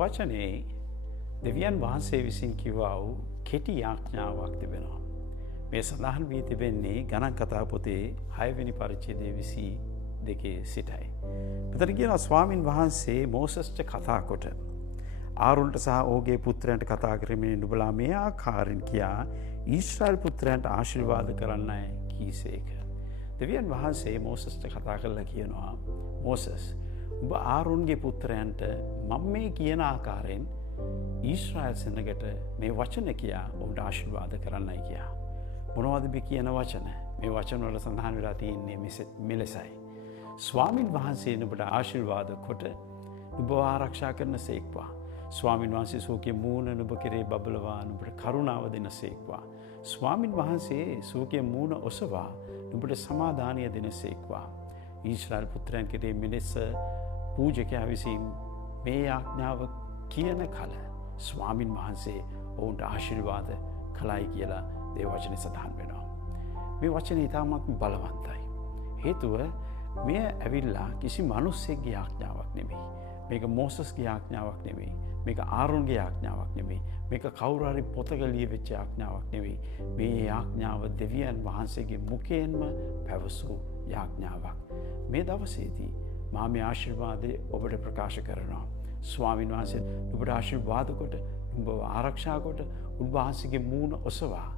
වචනේ දෙවියන් වහන්සේ විසින් කිව්වා වූ කෙටි ආඥාවක් තිබෙනවා. මේ සඳහන් වී තිබෙන්නේ ගණන් කතා පොතේ 6 වෙනි පරිච්ඡේදයේ 22 සිටයි. මෙතන කියනවා ස්වාමින් වහන්සේ මෝසස්ට කතා කොට ආරොන්ට සහ ඔහුගේ පුත්‍රයන්ට කතා කරමින් නුඹලා මේ ආකාරයෙන් කියා ඊශ්‍රායල් පුත්‍රයන්ට ආශිර්වාද කරන්නයි කීසේක. දෙවියන් වහන්සේ මෝසස්ට කතා කරලා කියනවා මෝසස් ඔබ ආරොන්ගේ පුත්‍රයන්ට මම මේ කියන ආකාරයෙන් ඊශ්‍රායල් සෙනගට මේ වචන කියා ඔවුන්ට ආශිර්වාද කරන්නයි කියා. මොනවද මේ කියන වචන? මේ වචන වල සඳහන් වෙලා තියෙන්නේ මෙලෙසයි. ස්වාමින් වහන්සේ නුඹට ආශිර්වාද කොට නුඹව ආරක්ෂා කරන සේක්වා. ස්වාමින් වහන්සේ සෝකේ මූණ නුඹ කෙරේ බබලවා නුඹට කරුණාව දෙන සේක්වා. ස්වාමින් වහන්සේ සෝකේ මූණ ඔසවා නුඹට සමාදානය දෙන සේක්වා. ඊශ්‍රායල් පුත්‍රයන් කෙරේ මෙලෙස පූජකයා විසින් මේ ආඥාව කියන කල ස්වාමින් වහන්සේ ඔවුන්ට ආශිර්වාද කළයි කියලා දේ වචනේ සඳහන් වෙනවා. මේ වචනේ ඉතාමත් බලවන්තයි. හේතුව මේ ඇවිල්ලා කිසි මිනිස්සෙක්ගේ ආඥාවක් නෙමෙයි. මේක මෝසස්ගේ ආඥාවක් නෙමෙයි. මේක ආරොන්ගේ ආඥාවක් නෙමෙයි. මේක කවුරු හරි පොතක ලියවිච්ච ආඥාවක් නෙමෙයි. මේ ආඥාව දෙවියන් වහන්සේගේ මුඛයෙන්ම පැවසූ ආඥාවක්. මේ දවසේදී මා මේ ආශිර්වාදය ඔබට ප්‍රකාශ කරනවා. ස්වාමීන් වහන්සේ නුඹට ආශිර්වාද කොට නුඹව ආරක්ෂා කොට උන්වහන්සේගේ මූණ ඔසවා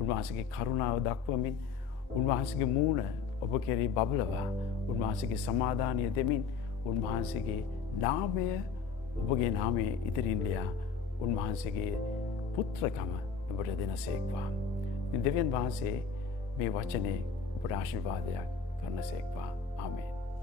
උන්වහන්සේගේ කරුණාව දක්වමින් උන්වහන්සේගේ මූණ ඔබ කෙරෙහි බබලවා උන්වහන්සේගේ සමාදානය දෙමින් උන්වහන්සේගේ නාමය ඔබගේ නාමයේ ඉදිරින් ලියා උන්වහන්සේගේ පුත්‍රකම ඔබට දෙනසේක්වා. දෙවියන් වහන්සේ මේ වචනේ ඔබට ආශිර්වාදයක් කරනසේක්වා.